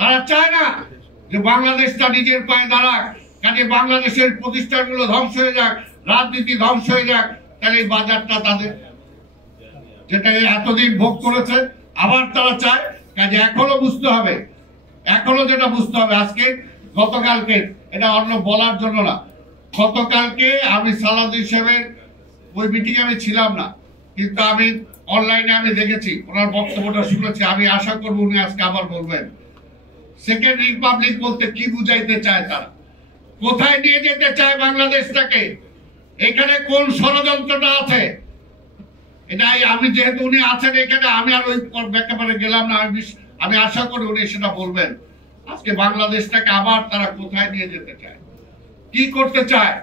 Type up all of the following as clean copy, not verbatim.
তারা চায় না যে বাংলাদেশটা নিজের পায়ে দাঁড়াক, কাজে বাংলাদেশের প্রতিষ্ঠানগুলো ধ্বংস হয়ে যাক, রাজনীতি ধ্বংস হয়ে যাক। তাহলে এই বাজারটা তাদের যেটা এতদিন ভোগ করেছে আবার তারা চায়। কাজে এখনো বুঝতে হবে, এখনো যেটা বুঝতে হবে, আজকে গতকালকে, এটা অন্য বলার জন্য না, গতকালকে আমি সালাউদ্দিন সাহেবের ওই মিটিং আমি ছিলাম না, কিন্তু আমি অনলাইনে আমি দেখেছি ওনার বক্তব্যটা শুনেছি। আমি আশা করবো উনি আজকে আবার বলবেন সেকেন্ড রিপাবলিক বলতে কি বুঝাইতে চায়, তারা কোথায় নিয়ে যেতে চায় বাংলাদেশটাকে, এখানে কোন ষড়যন্ত্রটা আছে। এটাই আমি, যেহেতু উনি আছেন এখানে, আমি আর ওই ব্যাপারে গেলাম না। আমি আশা করি উনি সেটা বলবেন। আজকে বাংলাদেশটাকে আবার তারা কোথায় নিয়ে যেতে চায়, কি করতে চায়,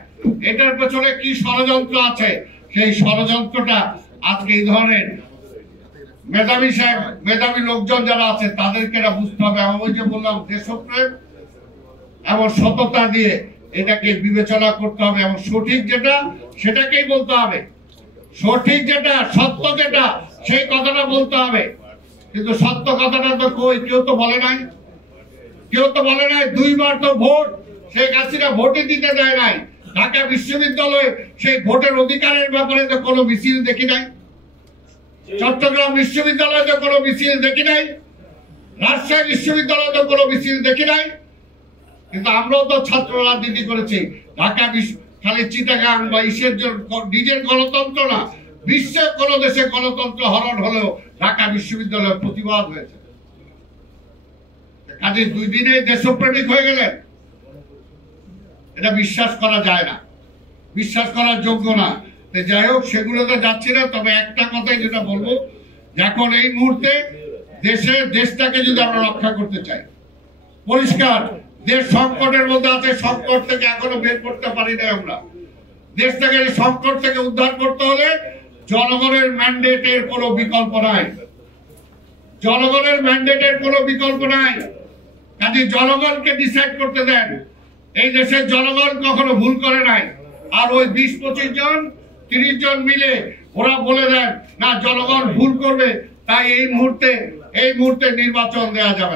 এটার পেছনে কি ষড়যন্ত্র আছে, সেই ষড়যন্ত্রটা আজকে এই ধরনের মেধাবী সাহেব, মেধাবী লোকজন যারা আছে তাদেরকে এটা বুঝতে হবে। এবং ওই যে বললাম, দেশপ্রেম এবং সততা দিয়ে এটাকে বিবেচনা করতে হবে, এবং সঠিক যেটা সেটাকেই বলতে হবে, সঠিক যেটা, সত্য যেটা, সেই কথাটা বলতে হবে। কিন্তু সত্য কথাটা তো কই, কেউ তো বলে নাই, কেউ তো বলে নাই। দুইবার তো ভোট শেখ হাসিনা ভোটে দিতে দেয় নাই। ঢাকা বিশ্ববিদ্যালয়ে সেই ভোটের অধিকারের ব্যাপারে তো কোনো মিছিল দেখি নাই, চট্টগ্রাম বিশ্ববিদ্যালয়ে তো কোনো মিছিল দেখি নাই, রাজশাহী বিশ্ববিদ্যালয়ে তো কোনো মিছিল দেখি নাই। কিন্তু আমরাও তো ছাত্র রাজনীতি করেছি। ঢাকা খালি চিটাগাং বা ইসের নিজের গণতন্ত্র না, বিশ্বের কোন দেশে গণতন্ত্র হরণ হলেও ঢাকা বিশ্ববিদ্যালয়ে প্রতিবাদ হয়েছে। কাজে 2 দিনে দেশপ্রেমিক হয়ে গেলেন, এটা বিশ্বাস করা যায় না, বিশ্বাস করার যোগ্য না। যাই হোক, সেগুলোতে যাচ্ছি না। তবে একটা কথাই যেটা বলবো, এখন এই মুহূর্তে দেশটাকে যদি আমরা রক্ষা করতে চাই, পরিষ্কার দেশ সংকটের মধ্যে আছে, সংকট থেকে এখনো বের করতে পারি না আমরা। দেশটাকে সংকট থেকে উদ্ধার করতে হলে জনগণের ম্যান্ডেটের কোনো বিকল্প নাই, জনগণের ম্যান্ডেটের কোনো বিকল্প নাই। কাজে জনগণকে ডিসাইড করতে দেন। এই দেশের জনগণ কখনো ভুল করে নাই। আর ওই 20-25 জন 30 জন মিলে ওরা বলে দেন না জনগণ ভুল করবে, তাই এই মুহূর্তে নির্বাচন দেওয়া যাবে না।